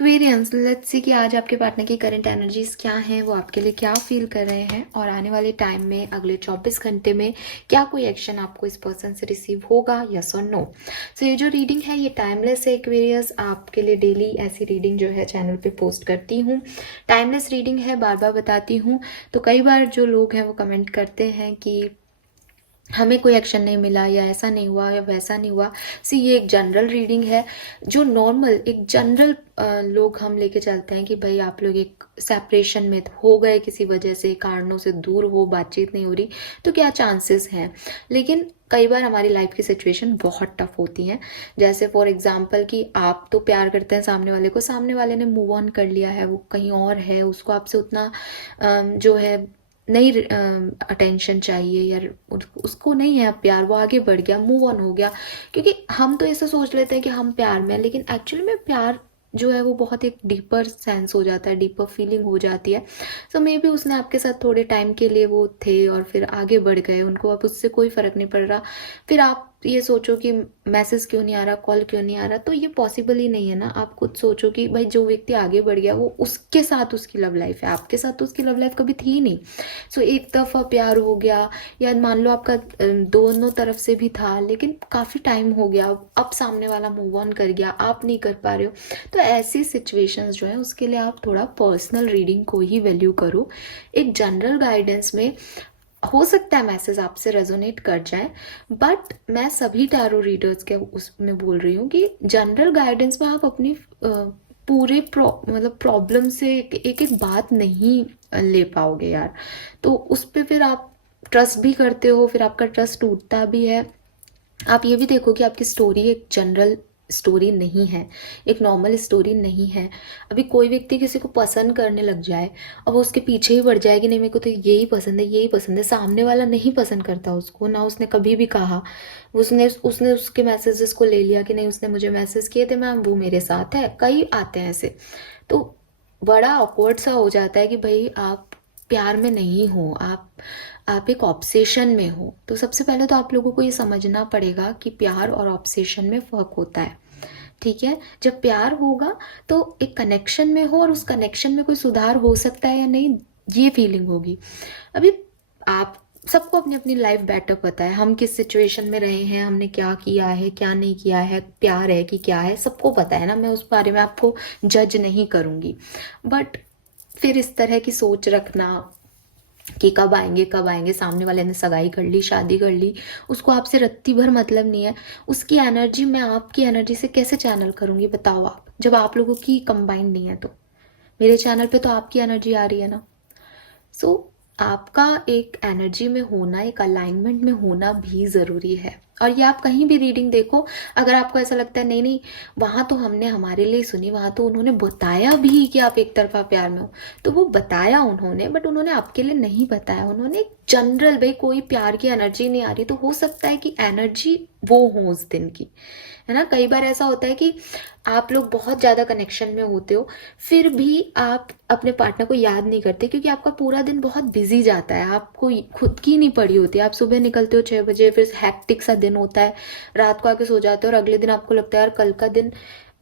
Aquarians, let's see कि आज आपके पार्टनर की करंट एनर्जीज क्या हैं, वो आपके लिए क्या फील कर रहे हैं और आने वाले टाइम में अगले 24 घंटे में क्या कोई एक्शन आपको इस पर्सन से रिसीव होगा, यस और नो। सो ये जो रीडिंग है ये टाइमलेस है एक्वेरियस, आपके लिए डेली ऐसी रीडिंग जो है चैनल पे पोस्ट करती हूँ। टाइमलेस रीडिंग है, बार बार बताती हूँ। तो कई बार जो लोग हैं वो कमेंट करते हैं कि हमें कोई एक्शन नहीं मिला या ऐसा नहीं हुआ या वैसा नहीं हुआ। सी ये एक जनरल रीडिंग है, जो नॉर्मल एक जनरल लोग हम लेके चलते हैं कि भाई आप लोग एक सेपरेशन में हो गए, किसी वजह से कारणों से दूर हो, बातचीत नहीं हो रही, तो क्या चांसेस हैं। लेकिन कई बार हमारी लाइफ की सिचुएशन बहुत टफ होती हैं। जैसे फॉर एग्जांपल कि आप तो प्यार करते हैं सामने वाले को, सामने वाले ने मूव ऑन कर लिया है, वो कहीं और है, उसको आपसे उतना जो है नहीं अटेंशन चाहिए, या उसको नहीं है प्यार, वो आगे बढ़ गया, मूव ऑन हो गया। क्योंकि हम तो ऐसा सोच लेते हैं कि हम प्यार में हैं, लेकिन एक्चुअली में प्यार जो है वो बहुत एक डीपर सेंस हो जाता है, डीपर फीलिंग हो जाती है। सो मे बी उसने आपके साथ थोड़े टाइम के लिए वो थे और फिर आगे बढ़ गए, उनको अब उससे कोई फर्क नहीं पड़ रहा। फिर आप ये सोचो कि मैसेज क्यों नहीं आ रहा, कॉल क्यों नहीं आ रहा, तो ये पॉसिबल ही नहीं है ना। आप खुद सोचो कि भाई जो व्यक्ति आगे बढ़ गया वो उसके साथ उसकी लव लाइफ है, आपके साथ तो उसकी लव लाइफ कभी थी ही नहीं। सो एक दफ़ा प्यार हो गया, या मान लो आपका दोनों तरफ से भी था लेकिन काफ़ी टाइम हो गया, अब सामने वाला मूव ऑन कर गया, आप नहीं कर पा रहे हो। तो ऐसी सिचुएशंस जो है उसके लिए आप थोड़ा पर्सनल रीडिंग को ही वैल्यू करो। एक जनरल गाइडेंस में हो सकता है मैसेज आपसे रेजोनेट कर जाए, बट मैं सभी टैरो रीडर्स के उसमें बोल रही हूँ कि जनरल गाइडेंस में आप अपनी पूरे मतलब प्रॉब्लम से एक एक बात नहीं ले पाओगे यार। तो उस पर फिर आप ट्रस्ट भी करते हो, फिर आपका ट्रस्ट टूटता भी है। आप ये भी देखो कि आपकी स्टोरी एक जनरल स्टोरी नहीं है, एक नॉर्मल स्टोरी नहीं है। अभी कोई व्यक्ति किसी को पसंद करने लग जाए, अब वो उसके पीछे ही बढ़ जाए कि नहीं मेरे को तो यही पसंद है, यही पसंद है, सामने वाला नहीं पसंद करता उसको ना, उसने कभी भी कहा, उसने उसने उसके मैसेजेस को ले लिया कि नहीं उसने मुझे मैसेज किए थे मैम, वो मेरे साथ है, कई आते हैं ऐसे। तो बड़ा ऑकवर्ड सा हो जाता है कि भाई आप प्यार में नहीं हो, आप एक ऑब्सेशन में हो। तो सबसे पहले तो आप लोगों को ये समझना पड़ेगा कि प्यार और ऑब्सेशन में फर्क होता है, ठीक है। जब प्यार होगा तो एक कनेक्शन में हो और उस कनेक्शन में कोई सुधार हो सकता है या नहीं, ये फीलिंग होगी। अभी आप सबको अपनी अपनी लाइफ बेटर पता है, हम किस सिचुएशन में रहे हैं, हमने क्या किया है क्या नहीं किया है, प्यार है कि क्या है, सबको पता है ना। मैं उस बारे में आपको जज नहीं करूँगी, बट फिर इस तरह की सोच रखना कि कब आएंगे कब आएंगे, सामने वाले ने सगाई कर ली, शादी कर ली, उसको आपसे रत्ती भर मतलब नहीं है। उसकी एनर्जी मैं आपकी एनर्जी से कैसे चैनल करूँगी बताओ आप, जब आप लोगों की कंबाइंड नहीं है। तो मेरे चैनल पे तो आपकी एनर्जी आ रही है ना। सो आपका एक एनर्जी में होना, एक अलाइनमेंट में होना भी ज़रूरी है। और ये आप कहीं भी रीडिंग देखो, अगर आपको ऐसा लगता है नहीं नहीं वहाँ तो हमने हमारे लिए सुनी, वहाँ तो उन्होंने बताया भी कि आप एक तरफा प्यार में हो, तो वो बताया उन्होंने, बट उन्होंने आपके लिए नहीं बताया। उन्होंने जनरल भाई कोई प्यार की एनर्जी नहीं आ रही, तो हो सकता है कि एनर्जी वो हो उस दिन की, है ना। कई बार ऐसा होता है कि आप लोग बहुत ज़्यादा कनेक्शन में होते हो, फिर भी आप अपने पार्टनर को याद नहीं करते क्योंकि आपका पूरा दिन बहुत बिजी जाता है, आपको खुद की नहीं पड़ी होती। आप सुबह निकलते हो 6 बजे, फिर हैक्टिक सा दिन होता है, रात को आके सो जाते हो और अगले दिन आपको लगता है यार कल का दिन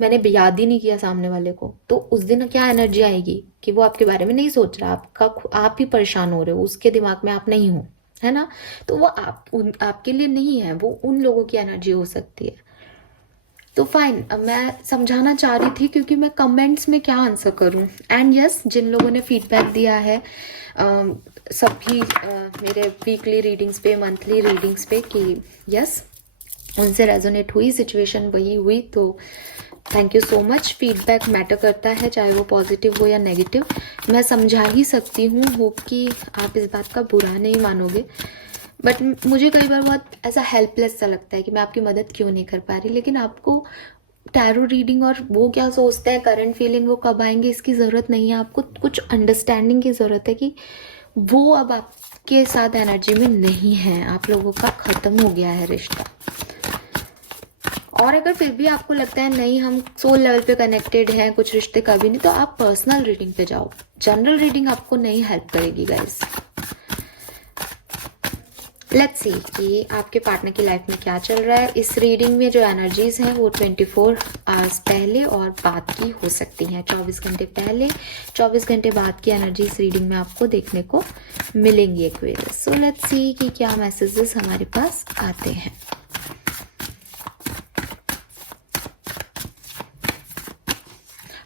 मैंने याद ही नहीं किया सामने वाले को। तो उस दिन क्या एनर्जी आएगी कि वो आपके बारे में नहीं सोच रहा, आप ही परेशान हो रहे हो, उसके दिमाग में आप नहीं हो, है ना। तो वो आपके लिए नहीं है, वो उन लोगों की एनर्जी हो सकती है। तो फाइन, मैं समझाना चाह रही थी क्योंकि मैं कमेंट्स में क्या आंसर करूं। एंड यस, जिन लोगों ने फीडबैक दिया है सभी मेरे वीकली रीडिंग्स पे, मंथली रीडिंग्स पे कि यस उनसे रेजोनेट हुई, सिचुएशन वही हुई, तो thank you so much. Feedback matter करता है, चाहे वो पॉजिटिव हो या नेगेटिव, मैं समझा ही सकती हूँ। होप कि आप इस बात का बुरा नहीं मानोगे, बट मुझे कई बार बहुत ऐसा हेल्पलेस सा लगता है कि मैं आपकी मदद क्यों नहीं कर पा रही। लेकिन आपको टैरो रीडिंग और वो क्या सोचते हैं, करंट फीलिंग वो कब आएंगे, इसकी ज़रूरत नहीं है। आपको कुछ अंडरस्टैंडिंग की ज़रूरत है कि वो अब आपके साथ एनर्जी में नहीं है, आप लोगों का ख़त्म हो गया है रिश्ता। और अगर फिर भी आपको लगता है नहीं हम सोल लेवल पे कनेक्टेड हैं, कुछ रिश्ते कभी नहीं, तो आप पर्सनल रीडिंग पे जाओ। जनरल रीडिंग आपको नहीं हेल्प करेगी गाइस। लेट्स सी कि आपके पार्टनर की लाइफ में क्या चल रहा है। इस रीडिंग में जो एनर्जीज हैं वो 24 आवर्स पहले और बाद की हो सकती हैं। 24 घंटे पहले, 24 घंटे बाद की एनर्जी इस रीडिंग में आपको देखने को मिलेंगी एक्वेरियस। सो लेट्स सी कि क्या मैसेजेस हमारे पास आते हैं।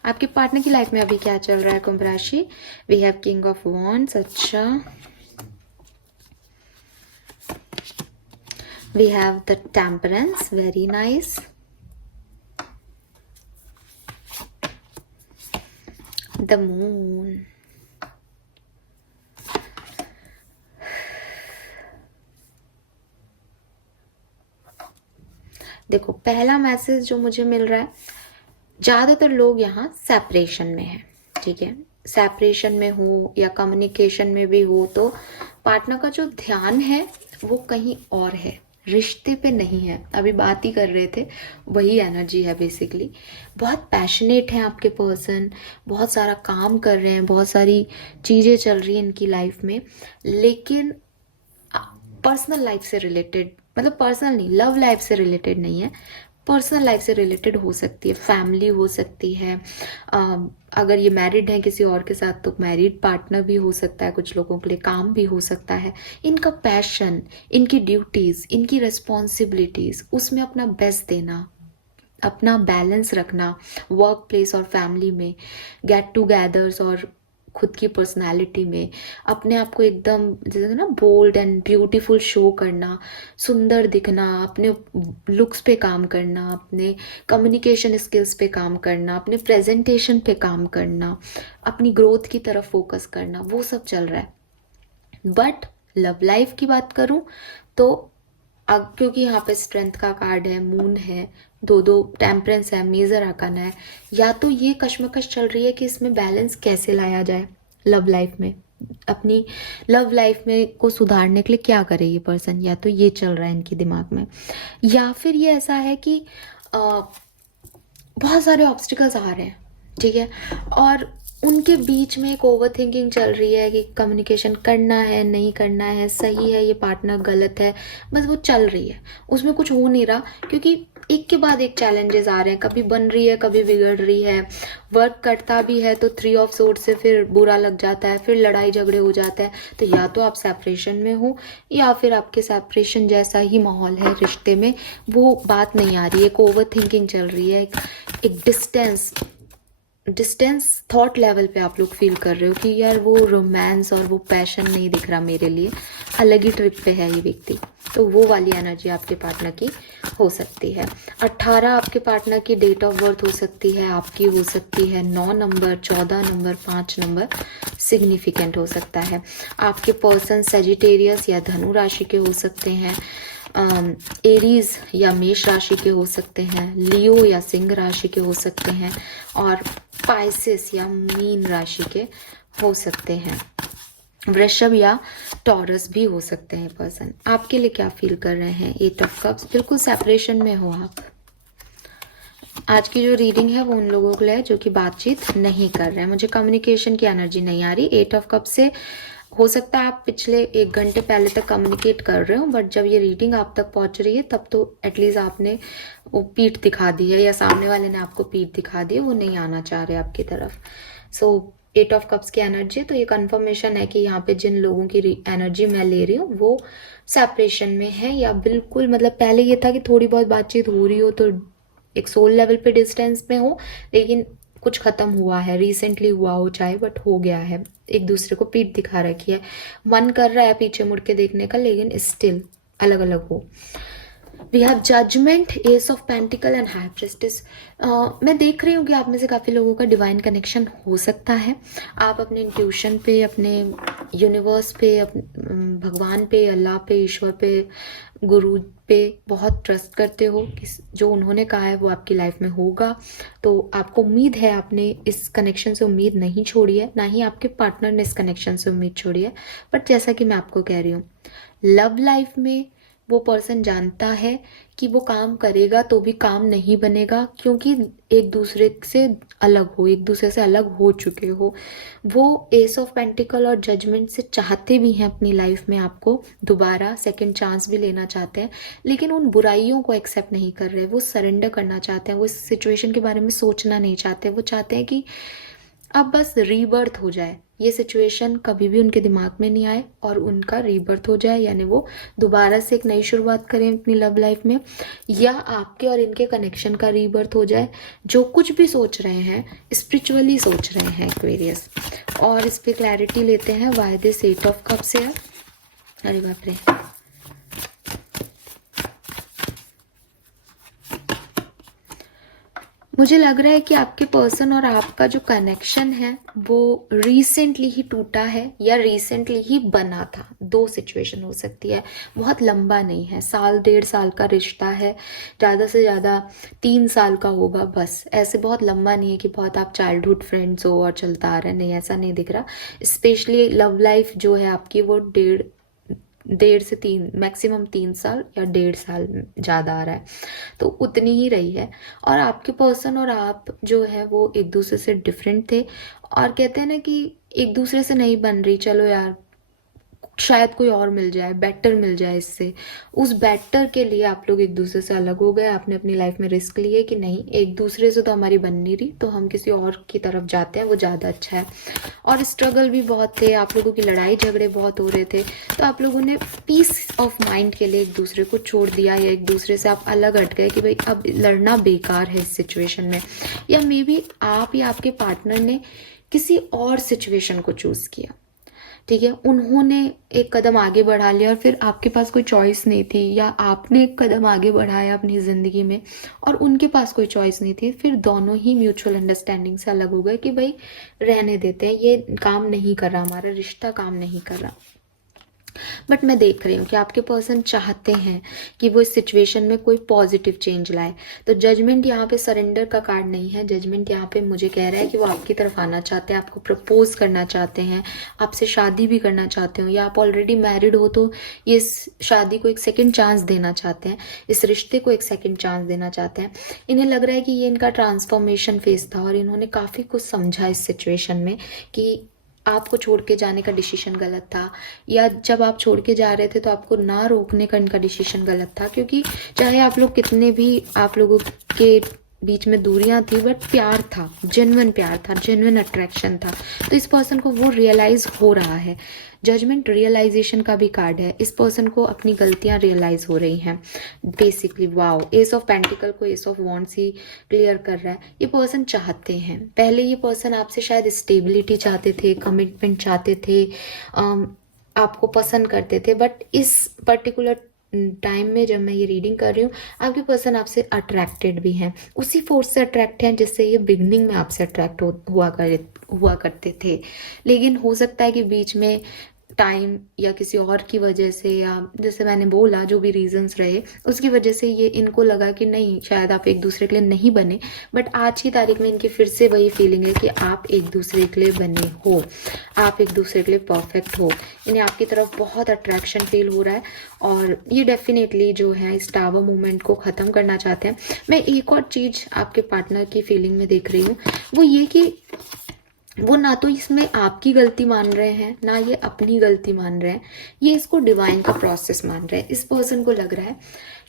आपके पार्टनर की लाइफ में अभी क्या चल रहा है कुंभ राशि। We have king of wands. अच्छा, we have the temperance, very nice. The moon. देखो, पहला मैसेज जो मुझे मिल रहा है, ज्यादातर लोग यहाँ सेपरेशन में है, ठीक है। सेपरेशन में हो या कम्युनिकेशन में भी हो तो पार्टनर का जो ध्यान है वो कहीं और है, रिश्ते पे नहीं है। अभी बात ही कर रहे थे, वही एनर्जी है बेसिकली। बहुत पैशनेट है आपके पर्सन, बहुत सारा काम कर रहे हैं, बहुत सारी चीज़ें चल रही हैं इनकी लाइफ में, लेकिन पर्सनल लाइफ से रिलेटेड, मतलब पर्सनल नहीं, लव लाइफ से रिलेटेड नहीं है, पर्सनल लाइफ से रिलेटेड हो सकती है, फैमिली हो सकती है। अगर ये मैरिड है किसी और के साथ तो मैरिड पार्टनर भी हो सकता है, कुछ लोगों के लिए काम भी हो सकता है। इनका पैशन, इनकी ड्यूटीज़, इनकी रिस्पॉन्सिबिलिटीज़, उसमें अपना बेस्ट देना, अपना बैलेंस रखना वर्क प्लेस और फैमिली में, गेट टूगेदर्स और खुद की पर्सनालिटी में, अपने आप को एकदम जैसे ना बोल्ड एंड ब्यूटीफुल शो करना, सुंदर दिखना, अपने लुक्स पे काम करना, अपने कम्युनिकेशन स्किल्स पे काम करना, अपने प्रेजेंटेशन पे काम करना, अपनी ग्रोथ की तरफ फोकस करना, वो सब चल रहा है। बट लव लाइफ की बात करूं तो क्योंकि यहाँ पे स्ट्रेंथ का कार्ड है, मून है, दो टेम्परेंस है, मेजर आर्काना है, या तो ये कश्मकश चल रही है कि इसमें बैलेंस कैसे लाया जाए लव लाइफ में, अपनी लव लाइफ में को सुधारने के लिए क्या करे ये पर्सन, या तो ये चल रहा है इनके दिमाग में, या फिर ये ऐसा है कि बहुत सारे ऑब्स्टिकल्स आ रहे हैं, ठीक है, और उनके बीच में एक ओवर थिंकिंग चल रही है कि कम्युनिकेशन करना है नहीं करना है, सही है ये पार्टनर, गलत है, बस वो चल रही है, उसमें कुछ हो नहीं रहा, क्योंकि एक के बाद एक चैलेंजेस आ रहे हैं, कभी बन रही है कभी बिगड़ रही है। वर्क करता भी है तो 3 ऑफ सोर्ड से फिर बुरा लग जाता है, फिर लड़ाई झगड़े हो जाता है। तो या तो आप सेपरेशन में हो या फिर आपके सेपरेशन जैसा ही माहौल है रिश्ते में, वो बात नहीं आ रही है, एक ओवर थिंकिंग चल रही है, एक डिस्टेंस थॉट लेवल पे आप लोग फील कर रहे हो कि यार वो रोमांस और वो पैशन नहीं दिख रहा मेरे लिए, अलग ही ट्रिप पे है ये व्यक्ति। तो वो वाली एनर्जी आपके पार्टनर की हो सकती है। 18 आपके पार्टनर की डेट ऑफ बर्थ हो सकती है, आपकी हो सकती है 9 नंबर, 14 नंबर, 5 नंबर सिग्निफिकेंट हो सकता है। आपके पर्सन सेजिटेरियस या धनु राशि के हो सकते हैं, एरीज या मेष राशि के हो सकते हैं, लियो या सिंह राशि के हो सकते हैं, और पाइसेस या मीन राशि के हो सकते हैं, वृषभ या टॉरस भी हो सकते हैं पर्सन। आपके लिए क्या फील कर रहे हैं? 8 ऑफ कप्स, बिल्कुल सेपरेशन में हो आप। आज की जो रीडिंग है वो उन लोगों के लिए है जो कि बातचीत नहीं कर रहे हैं, मुझे कम्युनिकेशन की एनर्जी नहीं आ रही। 8 ऑफ कप से हो सकता है आप पिछले 1 घंटे पहले तक कम्युनिकेट कर रहे हो, बट जब ये रीडिंग आप तक पहुंच रही है तब तो एटलीस्ट आपने वो पीठ दिखा दी है, या सामने वाले ने आपको पीठ दिखा दी है, वो नहीं आना चाह रहे आपकी तरफ। सो 8 ऑफ कप्स की एनर्जी, तो ये कंफर्मेशन है कि यहाँ पे जिन लोगों की एनर्जी मैं ले रही हूँ वो सेपरेशन में है, या बिल्कुल मतलब पहले ये था कि थोड़ी बहुत बातचीत हो रही हो तो एक सोल लेवल पे डिस्टेंस में हो, लेकिन कुछ खत्म हुआ है, रिसेंटली हुआ हो चाहे, बट हो गया है, एक दूसरे को पीठ दिखा रखी है, मन कर रहा है पीछे मुड़ के देखने का, लेकिन स्टिल अलग अलग हो। We have judgement, ace of pentacle and high priestess. मैं देख रही हूँ कि आप में से काफ़ी लोगों का डिवाइन कनेक्शन हो सकता है। आप अपने इंट्यूशन पे, अपने यूनिवर्स पे, भगवान पे, अल्लाह पे, ईश्वर पे, गुरु पे बहुत ट्रस्ट करते हो कि जो उन्होंने कहा है वो आपकी लाइफ में होगा। तो आपको उम्मीद है, आपने इस कनेक्शन से उम्मीद नहीं छोड़ी है, ना ही आपके पार्टनर ने इस कनेक्शन से उम्मीद छोड़ी है। बट जैसा कि मैं आपको कह रही हूँ, लव लाइफ में वो पर्सन जानता है कि वो काम करेगा तो भी काम नहीं बनेगा, क्योंकि एक दूसरे से अलग हो, एक दूसरे से अलग हो चुके हो। वो एस ऑफ पेंटिकल और जजमेंट से चाहते भी हैं अपनी लाइफ में आपको दोबारा सेकंड चांस भी लेना चाहते हैं, लेकिन उन बुराइयों को एक्सेप्ट नहीं कर रहे। वो सरेंडर करना चाहते हैं, वो इस सिचुएशन के बारे में सोचना नहीं चाहते। वो चाहते हैं कि अब बस रीबर्थ हो जाए, ये सिचुएशन कभी भी उनके दिमाग में नहीं आए और उनका रीबर्थ हो जाए, यानी वो दोबारा से एक नई शुरुआत करें अपनी लव लाइफ में, या आपके और इनके कनेक्शन का रीबर्थ हो जाए। जो कुछ भी सोच रहे हैं स्पिरिचुअली सोच रहे हैं एक्वेरियस। और इस पे क्लैरिटी लेते हैं why this eight of cups है। अरे बाप रे, मुझे लग रहा है कि आपके पर्सन और आपका जो कनेक्शन है वो रिसेंटली ही टूटा है या रिसेंटली ही बना था। दो सिचुएशन हो सकती है, बहुत लंबा नहीं है, साल 1.5 साल का रिश्ता है, ज़्यादा से ज़्यादा 3 साल का होगा बस। ऐसे बहुत लंबा नहीं है कि बहुत आप चाइल्डहुड फ्रेंड्स हो और चलता आ रहा है, नहीं ऐसा नहीं दिख रहा। स्पेशली लव लाइफ जो है आपकी वो 1.5 से 3 मैक्सिमम 3 साल या 1.5 साल ज़्यादा आ रहा है, तो उतनी ही रही है। और आपके पर्सन और आप जो है वो एक दूसरे से डिफरेंट थे, और कहते हैं ना कि एक दूसरे से नहीं बन रही, चलो यार शायद कोई और मिल जाए, बेटर मिल जाए इससे। उस बेटर के लिए आप लोग एक दूसरे से अलग हो गए। आपने अपनी लाइफ में रिस्क लिए कि नहीं, एक दूसरे से तो हमारी बन नहीं रही, तो हम किसी और की तरफ जाते हैं, वो ज़्यादा अच्छा है। और स्ट्रगल भी बहुत थे, आप लोगों की लड़ाई झगड़े बहुत हो रहे थे, तो आप लोगों ने पीस ऑफ माइंड के लिए एक दूसरे को छोड़ दिया, या एक दूसरे से आप अलग हट गए कि भाई अब लड़ना बेकार है इस सिचुएशन में। या मे बी आप या आपके पार्टनर ने किसी और सिचुएशन को चूज़ किया, ठीक है, उन्होंने एक कदम आगे बढ़ा लिया और फिर आपके पास कोई चॉइस नहीं थी, या आपने एक कदम आगे बढ़ाया अपनी ज़िंदगी में और उनके पास कोई चॉइस नहीं थी। फिर दोनों ही म्यूचुअल अंडरस्टैंडिंग से अलग हो गए कि भाई रहने देते हैं, ये काम नहीं कर रहा, हमारा रिश्ता काम नहीं कर रहा। बट मैं देख रही हूँ कि आपके पर्सन चाहते हैं कि वो इस सिचुएशन में कोई पॉजिटिव चेंज लाए। तो जजमेंट यहाँ पे सरेंडर का कार्ड नहीं है, जजमेंट यहाँ पे मुझे कह रहा है कि वो आपकी तरफ आना चाहते हैं, आपको प्रपोज करना चाहते हैं, आपसे शादी भी करना चाहते हो, या आप ऑलरेडी मैरिड हो तो ये इस शादी को एक सेकेंड चांस देना चाहते हैं, इस रिश्ते को एक सेकेंड चांस देना चाहते हैं। इन्हें लग रहा है कि ये इनका ट्रांसफॉर्मेशन फेज था और इन्होंने काफ़ी कुछ समझा इस सिचुएशन में कि आपको छोड़ के जाने का डिसीजन गलत था, या जब आप छोड़ के जा रहे थे तो आपको ना रोकने का इनका डिसीजन गलत था। क्योंकि चाहे आप लोग कितने भी आप लोगों के बीच में दूरियां थी, बट प्यार था, जेन्युइन प्यार था, जेन्युइन अट्रैक्शन था। तो इस पर्सन को वो रियलाइज हो रहा है। जजमेंट रियलाइजेशन का भी कार्ड है, इस पर्सन को अपनी गलतियां रियलाइज हो रही हैं basically. Wow, ace of pentacle को एस ऑफ वॉन्ड्स ही क्लियर कर रहा है। ये पर्सन चाहते हैं, पहले ये पर्सन आपसे शायद स्टेबिलिटी चाहते थे, कमिटमेंट चाहते थे, आपको पसंद करते थे, बट इस पर्टिकुलर टाइम में जब मैं ये रीडिंग कर रही हूँ आपके पर्सन आपसे अट्रैक्टेड भी हैं, उसी फोर्स से अट्रैक्ट हैं जिससे ये बिगनिंग में आपसे अट्रैक्ट हुआ करते थे। लेकिन हो सकता है कि बीच में टाइम या किसी और की वजह से, या जैसे मैंने बोला जो भी रीजंस रहे उसकी वजह से ये इनको लगा कि नहीं शायद आप एक दूसरे के लिए नहीं बने। बट आज की तारीख में इनकी फिर से वही फीलिंग है कि आप एक दूसरे के लिए बने हो, आप एक दूसरे के लिए परफेक्ट हो। इन्हें आपकी तरफ बहुत अट्रैक्शन फील हो रहा है और ये डेफिनेटली जो है इस टावर मूवमेंट को ख़त्म करना चाहते हैं। मैं एक और चीज़ आपके पार्टनर की फीलिंग में देख रही हूँ, वो ये कि वो ना तो इसमें आपकी गलती मान रहे हैं ना ये अपनी गलती मान रहे हैं, ये इसको डिवाइन का प्रोसेस मान रहे हैं। इस पर्सन को लग रहा है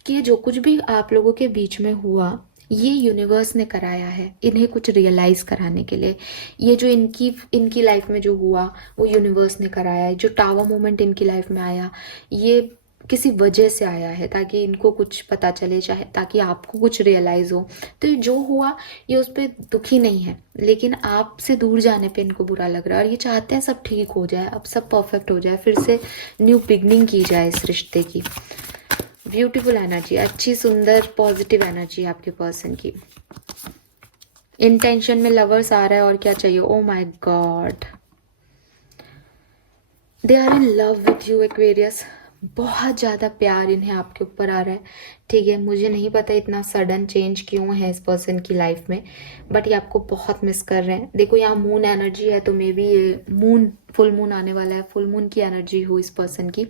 कि जो कुछ भी आप लोगों के बीच में हुआ ये यूनिवर्स ने कराया है इन्हें कुछ रियलाइज कराने के लिए। ये जो इनकी लाइफ में जो हुआ वो यूनिवर्स ने कराया है। जो टावर मोमेंट इनकी लाइफ में आया ये किसी वजह से आया है, ताकि इनको कुछ पता चले, चाहे ताकि आपको कुछ रियलाइज हो। तो ये जो हुआ ये उस पर दुखी नहीं है, लेकिन आपसे दूर जाने पे इनको बुरा लग रहा है और ये चाहते हैं सब ठीक हो जाए, अब सब परफेक्ट हो जाए, फिर से न्यू बिगनिंग की जाए इस रिश्ते की। ब्यूटीफुल एनर्जी, अच्छी सुंदर पॉजिटिव एनर्जी आपके पर्सन की। इंटेंशन में लवर्स आ रहा है और क्या चाहिए। Oh my god, they are in love with you Aquarius. बहुत ज़्यादा प्यार इन्हें आपके ऊपर आ रहा है, ठीक है। मुझे नहीं पता इतना सडन चेंज क्यों है इस पर्सन की लाइफ में, बट ये आपको बहुत मिस कर रहे हैं। देखो यहाँ मून एनर्जी है, तो मे बी ये फुल मून आने वाला है, फुल मून की एनर्जी हो इस पर्सन की।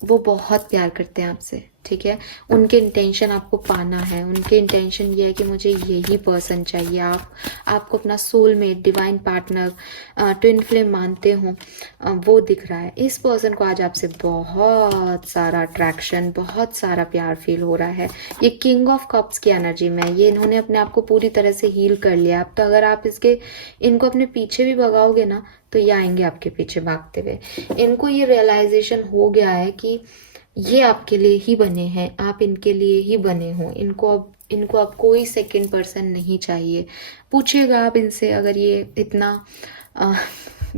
वो बहुत प्यार करते हैं आपसे, ठीक है। उनके इंटेंशन आपको पाना है, उनके इंटेंशन ये है कि मुझे यही पर्सन चाहिए। आपको अपना soulmate, divine partner, twin flame मानते हो, वो दिख रहा है। इस पर्सन को आज आपसे बहुत सारा अट्रैक्शन, बहुत सारा प्यार फील हो रहा है। ये किंग ऑफ कप्स की एनर्जी में है, ये इन्होंने अपने आप को पूरी तरह से हील कर लिया। अब तो अगर आप इनको अपने पीछे भी भगाओगे ना, तो ये आएंगे आपके पीछे भागते हुए। इनको ये रियलाइजेशन हो गया है कि ये आपके लिए ही बने हैं, आप इनके लिए ही बने हो। इनको अब कोई सेकंड पर्सन नहीं चाहिए। पूछिएगा आप इनसे, अगर ये इतना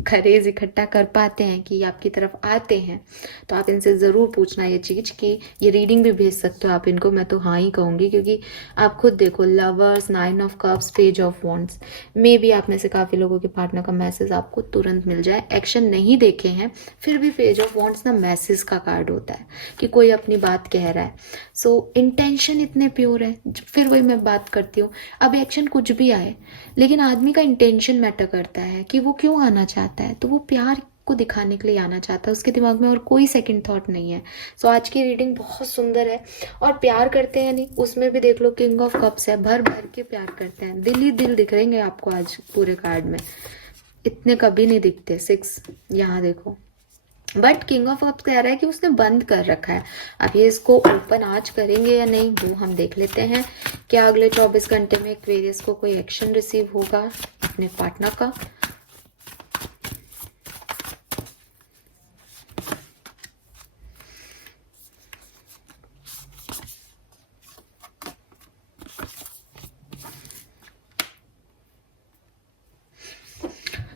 करेज इकट्ठा कर पाते हैं कि आपकी तरफ आते हैं, तो आप इनसे ज़रूर पूछना ये चीज़ कि ये रीडिंग भी भेज सकते हो आप इनको। मैं तो हाँ ही कहूँगी, क्योंकि आप खुद देखो, lovers, 9 of cups, page of wands, मे भी आप में से काफ़ी लोगों के पार्टनर का मैसेज आपको तुरंत मिल जाए। एक्शन नहीं देखे हैं, फिर भी पेज ऑफ वॉन्ड्स ना मैसेज का कार्ड होता है कि कोई अपनी बात कह रहा है। सो इंटेंशन इतने प्योर है। फिर वही मैं बात करती हूँ, अब एक्शन कुछ भी आए, लेकिन आदमी का इंटेंशन मैटर करता है कि वो क्यों आना चाहता है। तो वो प्यार को दिखाने के लिए आना चाहता है, उसके दिमाग में और कोई सेकंड थॉट नहीं है। सो आज की रीडिंग बहुत सुंदर है। और प्यार करते हैं नहीं, उसमें भी देख लो किंग ऑफ कप्स है, भर भर के प्यार करते हैं। दिल ही दिल दिखेंगे आपको आज पूरे कार्ड में, इतने कभी नहीं दिखते। 6 यहाँ देखो, बट किंग ऑफ कप्स कह रहा है कि उसने बंद कर रखा है। अब ये इसको ओपन आज करेंगे या नहीं, वो हम देख लेते हैं। क्या अगले 24 घंटे में एक्वेरियस को कोई एक्शन रिसीव होगा अपने पार्टनर का?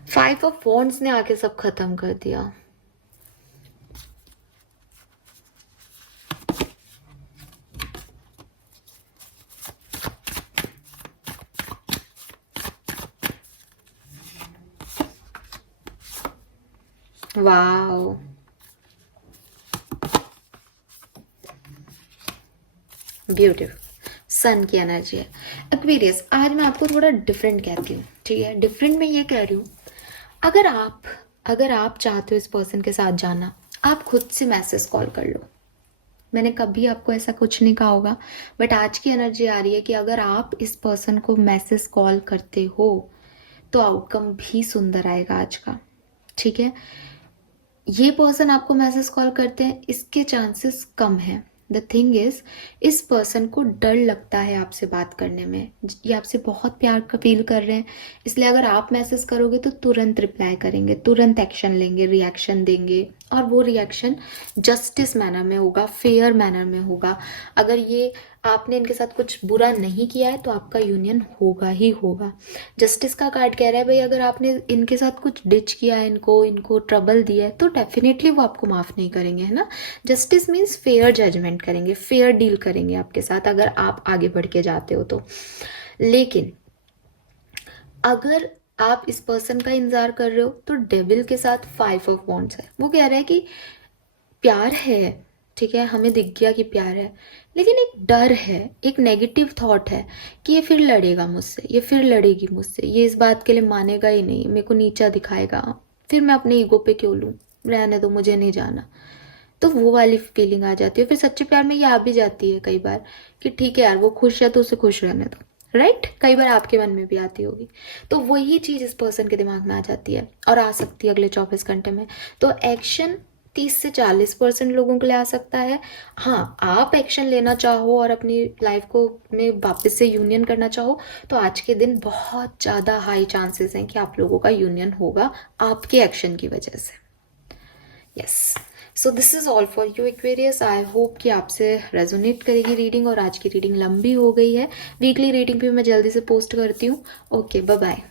फाइव ऑफ वॉन्ड्स ने आके सब खत्म कर दिया। Wow, beautiful. सन की एनर्जी है। एक्वेरियस, आज मैं आपको थोड़ा डिफरेंट कहती हूँ, ठीक है। डिफरेंट में ये कह रही हूँ, अगर आप चाहते हो इस पर्सन के साथ जाना, आप खुद से मैसेज कॉल कर लो। मैंने कभी आपको ऐसा कुछ नहीं कहा होगा, बट आज की एनर्जी आ रही है कि अगर आप इस पर्सन को मैसेज कॉल करते हो, तो आउटकम भी सुंदर आएगा आज का, ठीक है। ये पर्सन आपको मैसेज कॉल करते हैं, इसके चांसेस कम हैं। द थिंग इज, इस पर्सन को डर लगता है आपसे बात करने में। ये आपसे बहुत प्यार का फील कर रहे हैं, इसलिए अगर आप मैसेज करोगे तो तुरंत रिप्लाई करेंगे, तुरंत एक्शन लेंगे, रिएक्शन देंगे। और वो रिएक्शन जस्टिस मैनर में होगा, फेयर मैनर में होगा। अगर ये आपने इनके साथ कुछ बुरा नहीं किया है, तो आपका यूनियन होगा ही होगा। जस्टिस का कार्ड कह रहा है भाई, अगर आपने इनके साथ कुछ डिच किया है, इनको ट्रबल दिया है, तो डेफिनेटली वो आपको माफ़ नहीं करेंगे, है ना। जस्टिस मीन्स फेयर जजमेंट करेंगे, फेयर डील करेंगे आपके साथ, अगर आप आगे बढ़ के जाते हो तो। लेकिन अगर आप इस पर्सन का इंतजार कर रहे हो, तो डेविल के साथ 5 ऑफ वॉन्ड्स है। वो कह रहा है कि प्यार है, ठीक है, हमें दिख गया कि प्यार है, लेकिन एक डर है, एक नेगेटिव थॉट है कि ये फिर लड़ेगा मुझसे, ये फिर लड़ेगी मुझसे, ये इस बात के लिए मानेगा ही नहीं, मेरे को नीचा दिखाएगा, फिर मैं अपने ईगो पे क्यों लूँ, रहने दो, मुझे नहीं जाना। तो वो वाली फीलिंग आ जाती है। फिर सच्चे प्यार में ये आ भी जाती है कई बार कि ठीक है यार, वो खुश है तो उसे खुश रहने दो, राइट। कई बार आपके मन में भी आती होगी। तो वही चीज़ इस पर्सन के दिमाग में आ जाती है, और आ सकती है अगले 24 घंटे में। तो एक्शन 30 से 40% लोगों के लिए आ सकता है। हाँ, आप एक्शन लेना चाहो और अपनी लाइफ को में वापस से यूनियन करना चाहो, तो आज के दिन बहुत ज़्यादा हाई चांसेस हैं कि आप लोगों का यूनियन होगा आपके एक्शन की वजह से। Yes, so this is all for you Aquarius. I hope कि आपसे रेजोनेट करेगी रीडिंग। और आज की रीडिंग लंबी हो गई है, वीकली रीडिंग भी मैं जल्दी से पोस्ट करती हूँ। Okay, bye bye.